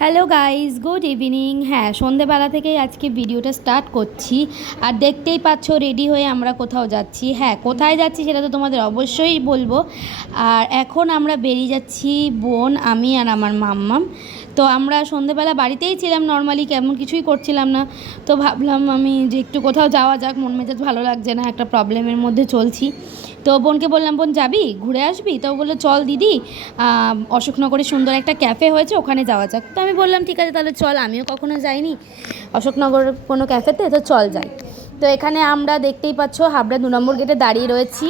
Hello guys, good evening. হ্যাঁ, সন্ধেবেলা থেকেই আজকে ভিডিওটা স্টার্ট করছি। আর দেখতেই পাচ্ছ রেডি হয়ে আমরা কোথাও যাচ্ছি। হ্যাঁ, কোথায় যাচ্ছি সেটা তো তোমাদের অবশ্যই বলবো। আর এখন আমরা বেরিয়ে যাচ্ছি বোন, আমি আর আমার মাম্মাম। তো আমরা সন্ধেবেলা বাড়িতেই ছিলাম, নর্মালি কেমন কিছুই করছিলাম না। তো ভাবলাম আমি যে একটু কোথাও যাওয়া যাক, মন মেজাজ ভালো লাগছে না, একটা প্রবলেমের মধ্যে চলছি। তো বোনকে বললাম, বোন যাবি, ঘুরে আসবি? তো বললো চল দিদি, অশোকনগরে সুন্দর একটা ক্যাফে হয়েছে, ওখানে যাওয়া যাক। তো আমি বললাম ঠিক আছে তাহলে চল, আমিও কখনো যাইনি অশোকনগর কোনো ক্যাফেতে, তো চল যাই। তো এখানে আমরা দেখতেই পাচ্ছ হাবড়া 2 নম্বর গেটে দাঁড়িয়ে রয়েছি।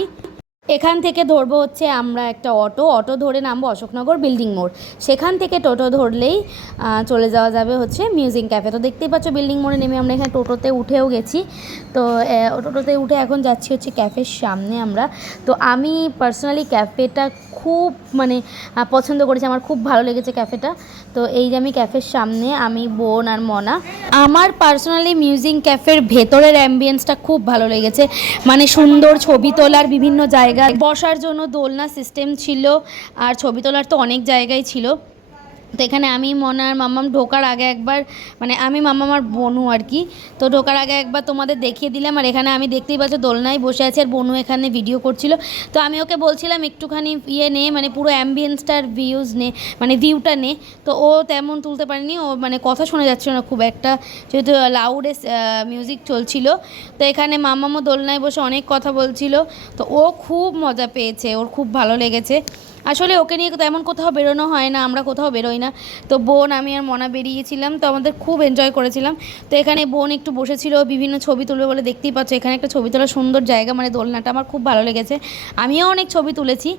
এখান থেকে ধরবো হচ্ছে আমরা একটা অটো ধরে নামবো অশোকনগর বিল্ডিং মোড়। সেখান থেকে টোটো ধরলেই চলে যাওয়া যাবে হচ্ছে মিউজিক ক্যাফে। তো দেখতেই পাচ্ছ বিল্ডিং মোড়ে নেমে আমরা এখানে টোটোতে উঠেও গেছি। তো টোটোতে উঠে এখন যাচ্ছি হচ্ছে ক্যাফের সামনে আমরা। তো আমি পার্সোনালি ক্যাফেটা খুব পছন্দ করেছি, আমার খুব ভালো লেগেছে ক্যাফেটা। তো এই যে আমি ক্যাফের সামনে, আমি বোন আর মনা। আমার পার্সোনালি মিউজিক ক্যাফের ভেতরের অ্যাম্বিয়েন্সটা খুব ভালো লেগেছে, সুন্দর ছবি তোলার বিভিন্ন জায়গা, বসার জন্য দোলনা সিস্টেম ছিল, আর ছবি তোলার তো অনেক জায়গায় ছিল। তো এখানে আমি মনা আর মাম্মাম ঢোকার আগে একবার, আমি মাম্মাম আর বনু আর কি, তো ঢোকার আগে একবার তোমাদের দেখিয়ে দিলাম। আর এখানে আমি দেখতেই পাচ্ছ দোলনায় বসে আছে, আর বনু এখানে ভিডিও করছিল। তো আমি ওকে বলছিলাম একটুখানি নে, পুরো অ্যাম্বিয়েন্সটার ভিউটা নে। তো ও তেমন তুলতে পারেনি, ও কথা শোনা যাচ্ছিল না খুব একটা, যেহেতু লাউডে মিউজিক চলছিল। তো এখানে মাম্মামও দোলনায় বসে অনেক কথা বলছিল। তো ও খুব মজা পেয়েছে, ওর খুব ভালো লেগেছে। আসলে ওকে নিয়ে তেমন কোথাও বেরোনো হয় না, আমরা কোথাও বেরোই না। তো বোন, আমি আর মনা বেরিয়েছিলাম, তো আমাদের খুব এনজয় করেছিলাম। তো এখানে বোন একটু বসেছিল, বিভিন্ন ছবি তুলবে বলে, দেখতেই পাচ্ছ এখানে একটা ছবি তোলার সুন্দর জায়গা, দোলনাটা আমার খুব ভালো লেগেছে। আমিও অনেক ছবি তুলেছি।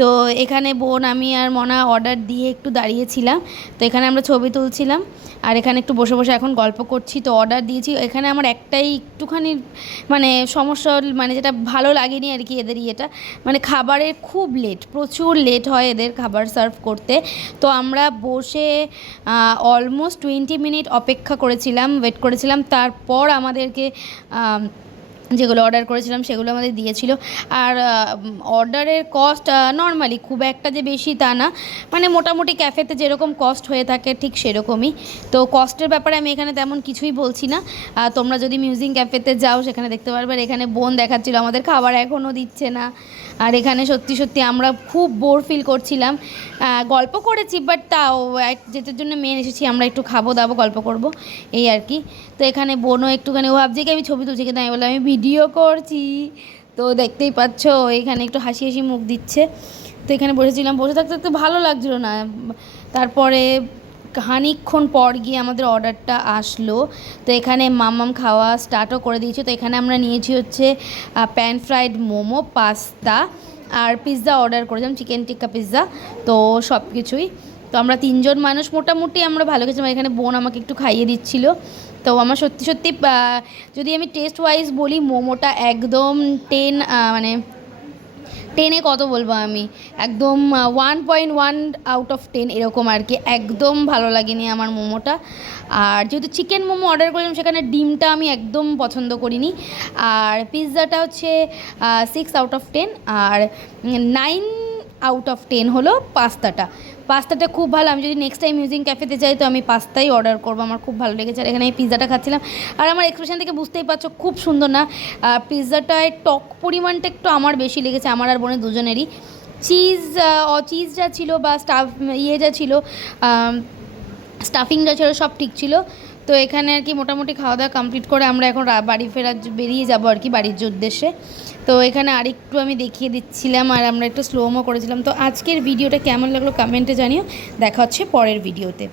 তো এখানে বোন, আমি আর মনা অর্ডার দিয়ে একটু দাঁড়িয়েছিলাম। তো এখানে আমরা ছবি তুলছিলাম, আর এখানে একটু বসে বসে এখন গল্প করছি। তো অর্ডার দিয়েছি। এখানে আমার একটাই একটুখানি সমস্যা, যেটা ভালো লাগেনি আর কি, এদের ইয়েটা খাবারের খুব লেট, প্রচুর লেট হয় এদের খাবার সার্ভ করতে। তো আমরা বসে অলমোস্ট 20 মিনিট অপেক্ষা করেছিলাম, ওয়েট করেছিলাম। তারপর আমাদেরকে যেগুলো অর্ডার করেছিলাম সেগুলো আমাদের দিয়েছিল। আর অর্ডারের কস্ট নর্মালি, খুব একটা যে বেশি তা না, মোটামুটি ক্যাফেতে যেরকম কস্ট হয়ে থাকে ঠিক সেরকমই। তো কস্টের ব্যাপারে আমি এখানে তেমন কিছুই বলছি না। তোমরা যদি মিউজিক ক্যাফেতে যাও সেখানে দেখতে পারবে। আর এখানে বোন দেখাচ্ছিল আমাদের খাবার এখনও দিচ্ছে না। আর এখানে সত্যি সত্যি আমরা খুব বোর ফিল করছিলাম। গল্প করেছি, বাট তাও যেটার জন্য মেন এসেছি আমরা, একটু খাবো দাবো, গল্প করব, এই আর কি। তো এখানে বোনও একটুখানি, ও ভাবছে কি আমি ছবি তুলছি, কিন্তু আমি বললাম আমি ভিডিও করছি। তো দেখতেই পাচ্ছ এখানে একটু হাসি হাসি মুখ দিচ্ছে। তো এখানে বসেছিলাম, বসে থাকতে থাকতে ভালো লাগছিলো না। তারপরে খানিকক্ষণ পর গিয়ে আমাদের অর্ডারটা আসলো। তো এখানে মাম্মাম খাওয়া স্টার্টও করে দিয়েছে। তো এখানে আমরা নিয়েছি হচ্ছে প্যান ফ্রাইড মোমো, পাস্তা আর পিৎজা অর্ডার করেছিলাম, চিকেন টিক্কা পিৎজা। তো সব কিছুই, তো আমরা 3জন মানুষ, মোটামুটি আমরা ভালো খেয়েছিলাম। এখানে বোন আমাকে একটু খাইয়ে দিচ্ছিলো। তো আমার সত্যি সত্যি যদি আমি টেস্ট ওয়াইজ বলি, মোমোটা একদম 10 কত বলবো আমি, একদম 1.1 আউট অফ 10 এরকম আর কি। একদম ভালো লাগেনি আমার মোমোটা। আর যেহেতু চিকেন মোমো অর্ডার করলাম, সেখানে ডিমটা আমি একদম পছন্দ করিনি। আর পিৎজাটা হচ্ছে 6 আউট অফ 10, আর 9 আউট অফ 10 হলো পাস্তাটা খুব ভালো। আমি যদি নেক্সট টাইম মিউজিক ক্যাফেতে যাই তো আমি পাস্তাই অর্ডার করবো, আমার খুব ভালো লেগেছে। আর এখানে আমি পিৎজাটা খাচ্ছিলাম, আর আমার এক্সপ্রেশন থেকে বুঝতেই পারছো খুব সুন্দর না। পিৎজাটায় টক পরিমাণটা একটু আমার বেশি লেগেছে, আমার আর বোনের দুজনেরই। চিজ যা ছিল বা যা ছিল, স্টাফিং যা ছিল সব ঠিক ছিল। তো এখানে আর কি মোটামুটি খাওয়া দাওয়া কমপ্লিট করে আমরা এখন বাড়ি বেরিয়ে যাবো আর কি, বাড়ির উদ্দেশ্যে। তো এখানে আরেকটু আমি দেখিয়ে দিচ্ছিলাম, আর আমরা একটু স্লোমো করেছিলাম। তো আজকের ভিডিওটা কেমন লাগলো কমেন্টে জানিও। দেখা হচ্ছে পরের ভিডিওতে।